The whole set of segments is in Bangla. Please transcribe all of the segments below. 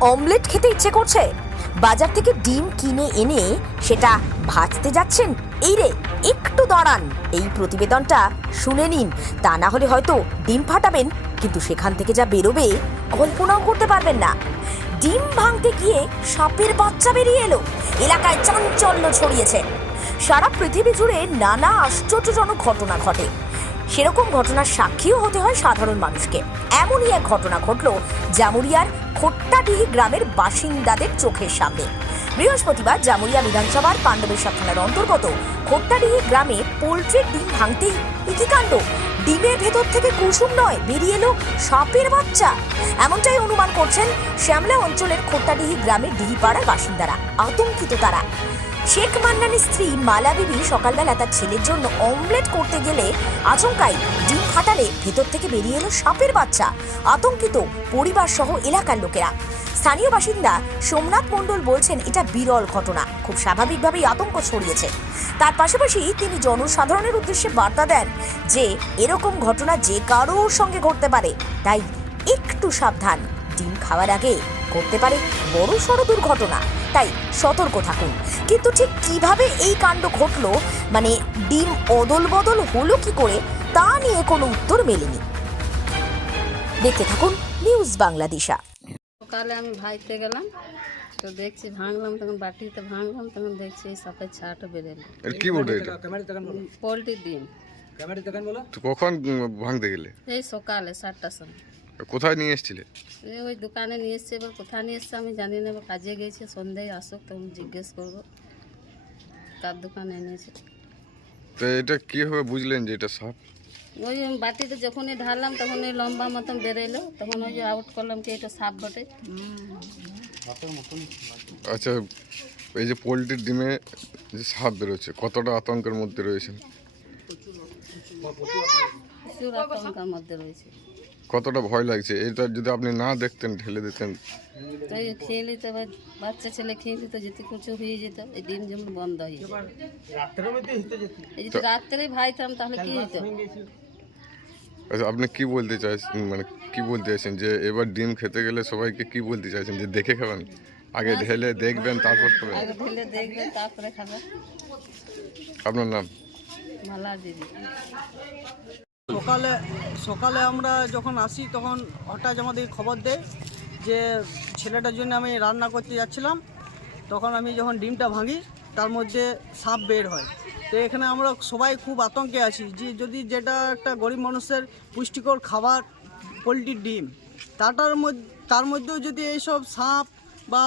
অমলেট খেতে ইচ্ছে করছে, বাজার থেকে ডিম কিনে এনে সেটা ভাজতে যাচ্ছেন। এই রে, একটু দাঁড়ান, এই প্রতিবেদনটা শুনে নিন, তা না হলে হয়তো ডিম ফাটাবেন, কিন্তু সেখান থেকে যা বেরোবে কল্পনাও করতে পারবেন না। ডিম ভাঙতে গিয়ে সাপের বাচ্চা বেরিয়ে এলো, এলাকায় চাঞ্চল্য ছড়িয়েছে। সারা পৃথিবী জুড়ে নানা আশ্চর্যজনক ঘটনা ঘটে, সেরকম ঘটনার সাক্ষীও হতে হয় সাধারণ মানুষকে। এমনই এক ঘটনা ঘটল জামুরিয়ার খোট্টাডিহি গ্রামের বাসিন্দাদের চোখের সামনে। বৃহস্পতিবার জামুরিয়া বিধানসভার পাণ্ডবেশ্বর থানার অন্তর্গত খোট্টাডিহি গ্রামে পোল্ট্রির ডিম ভাঙতেই একই কাণ্ড। ডিমের ভেতর থেকে কুসুম নয়, বেরিয়ে এলো সাপের বাচ্চা। এমনটাই অনুমান করছেন শ্যামলা অঞ্চলের খোট্টাডিহি গ্রামের ডিহিপাড়ার বাসিন্দারা। আতঙ্কিত তারা। শেখ মান্নানের স্ত্রী মালা বিবি সকালবেলা তার ছেলের জন্য অমলেট করতে গেলে আচমকাই ডিম ফাটালে ভেতর থেকে বেরিয়ে এলো সাপের বাচ্চা। আতঙ্কিত পরিবার সহ এলাকার লোকেরা। স্থানীয় বাসিন্দা সোমনাথ মণ্ডল বলছেন, এটা বিরল ঘটনা, খুব স্বাভাবিকভাবেই আতঙ্ক ছড়িয়েছে। তার পাশাপাশি তিনি জনসাধারণের উদ্দেশ্যে বার্তা দেন যে এরকম ঘটনা যে কারোর সঙ্গে ঘটতে পারে, তাই একটু সাবধান। ডিম খাওয়ার আগে করতে পারে বড় সড় দুর্ঘটনা, তাই সতর্ক থাকুন। কিন্তু ঠিক কিভাবে এই কাণ্ড ঘটলো, মানে ডিম অদল বদল হলো কি করে, তা নিয়ে কোনো উত্তর মেলেনি। দেখতে থাকুন নিউজ বাংলাদেশা। সকালে আমি ভাইতে গেলাম, তো দেখছি ভাঙলাম, তখন বাটিতে ভাঙলাম, তখন দেখছি এই সাপের ছাটা বেরোলো। কি বলতে এটা? পোল্ট্রির ডিম। তো কখন ভাঙতে গেলে? এই সকালে 7টার সময়। কোথায় নিয়ে এসেছিলে? ওই দোকানে নিয়ে এসছে, এবার কোথায় নিয়ে এসছে আমি জানি না, এবার কাজে গেছে, সন্ধ্যায় আসুক তখন জিজ্ঞেস করবো কার দোকানে এনেছে। তো এটা কিভাবে বুঝলেন যে এটা সাপ? ওই বাটিতে যখনই ঢাললাম তখন ওই লম্বা মতন বেরোলো, তখন ওই যে আউট করলাম কি এটা সাপ বটে। আচ্ছা, এই যে পোলট্রির ডিমে যে সাপ বেরোচ্ছে, কতটা আতঙ্কের মধ্যে রয়েছেন? প্রচুর আতঙ্কের মধ্যে রয়েছে। কতটা ভয় লাগছে? এটা যদি আপনি না দেখতেন, ঢেলে দিতেন, তো এই খেয়ে নিত, এবার বাচ্চা ছেলে খেয়ে নিত, যেতে কুচু হয়ে যেত, এই ডিম যেমন বন্ধ হয়ে যেত। এই যদি রাত্রে ভাইতাম তাহলে কি হতো? আচ্ছা, আপনি কি বলতে চাইছেন, মানে কি বলতে চাইছেন যে এবার ডিম খেতে গেলে সবাইকে কি বলতে চাইছেন, যে দেখে খাবেন, আগে ঢেলে দেখবেন তারপর খাবেন? আগে ঢেলে দেখবেন তারপরে খাবেন। আপনার নাম? মালা দিদি। সকালে আমরা যখন আসি তখন হঠাৎ আমাদের খবর দেয় যে ছেলেটার জন্য আমি রান্না করতে যাচ্ছিলাম, তখন আমি যখন ডিমটা ভাঙি তার মধ্যে সাপ বের হয়। তো এখানে আমরা সবাই খুব আতঙ্কে আছি যে যদি যেটা একটা গরিব মানুষের পুষ্টিকর খাবার পোলট্রির ডিম, তার মধ্যেও যদি এইসব সাপ বা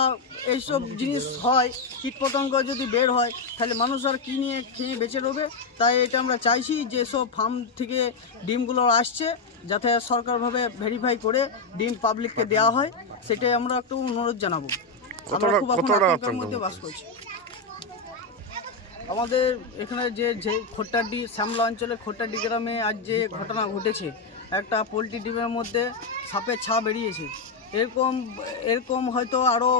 এইসব জিনিস হয়, কীটপতঙ্গ যদি বের হয়, তাহলে মানুষ আর কী নিয়ে খেয়ে বেঁচে রবে। তাই এটা আমরা চাইছি যে সব ফার্ম থেকে ডিমগুলো আসছে যাতে সরকারভাবে ভেরিফাই করে ডিম পাবলিককে দেওয়া হয়, সেটাই আমরা একটু অনুরোধ জানাবো। আমরা খুব এখন আতঙ্কের মধ্যে বাস করছি। আমাদের এখানে যে খোট্টাডি শ্যামলা অঞ্চলের খোট্টাডি গ্রামে আজ যে ঘটনা ঘটেছে, একটা পোলট্রি ডিমের মধ্যে সাপের ছা বেরিয়েছে, এরকম হয়তো আরও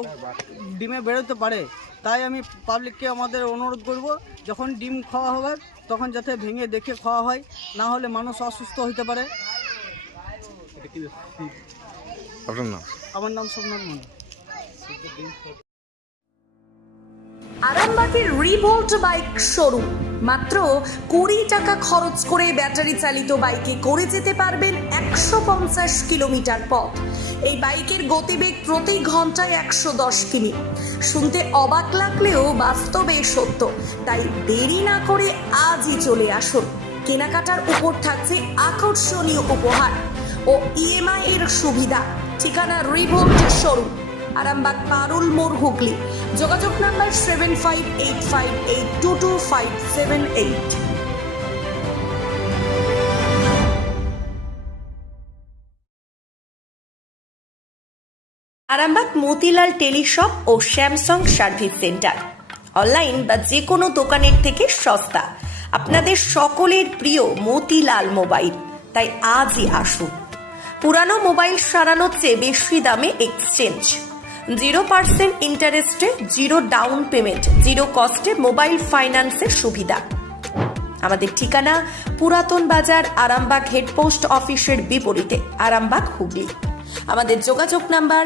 ডিমে বেরোতে পারে। তাই আমি পাবলিককে আমাদের অনুরোধ করব, যখন ডিম খাওয়া হবে তখন যাতে ভেঙে দেখে খাওয়া হয়, না হলে মানুষ অসুস্থ হতে পারে। আপনার নাম? আমার নাম সোমনাথ মণ্ডল। আরামবাগের রিভোল্ট বাইক শোরুম। মাত্র 20 টাকা খরচ করে ব্যাটারি চালিত বাইকে করে যেতে পারবেন 150 কিলোমিটার পথ। এই বাইকের গতিবেগ প্রতি ঘন্টায় 110 কিমি। শুনতে অবাক লাগলেও বাস্তবে সত্য, তাই দেরি না করে আজই চলে আসুন। কেনাকাটার উপর থাকছে আকর্ষণীয় উপহার ও ইএমআই এর সুবিধা। ঠিকানা রিভোল্ট শোরুম, আরামবাগ পারুল মোড়, হুগলি। যোগাযোগ নাম্বার 7585822578। আরামবাগ মতিলাল টেলিশপ ও স্যামসাং সার্ভিস সেন্টার। অনলাইন বা যে কোনো দোকানের থেকে সস্তা। আপনাদের সকলের প্রিয় মতিলাল মোবাইল, তাই আজই আসুন। পুরানো মোবাইল সারানোর চেয়ে বেশি দামে এক্সচেঞ্জ। 0% ইন্টারেস্টে, 0 ডাউন পেমেন্ট, 0 কস্টে মোবাইল ফাইন্যান্সের সুবিধা। আমাদের ঠিকানা পুরাতন বাজার, আরামবাগ হেডপোস্ট অফিসের বিপরীতে, আরামবাগ, হুগলি। আমাদের যোগাযোগ নাম্বার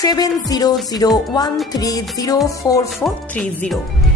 7001304430।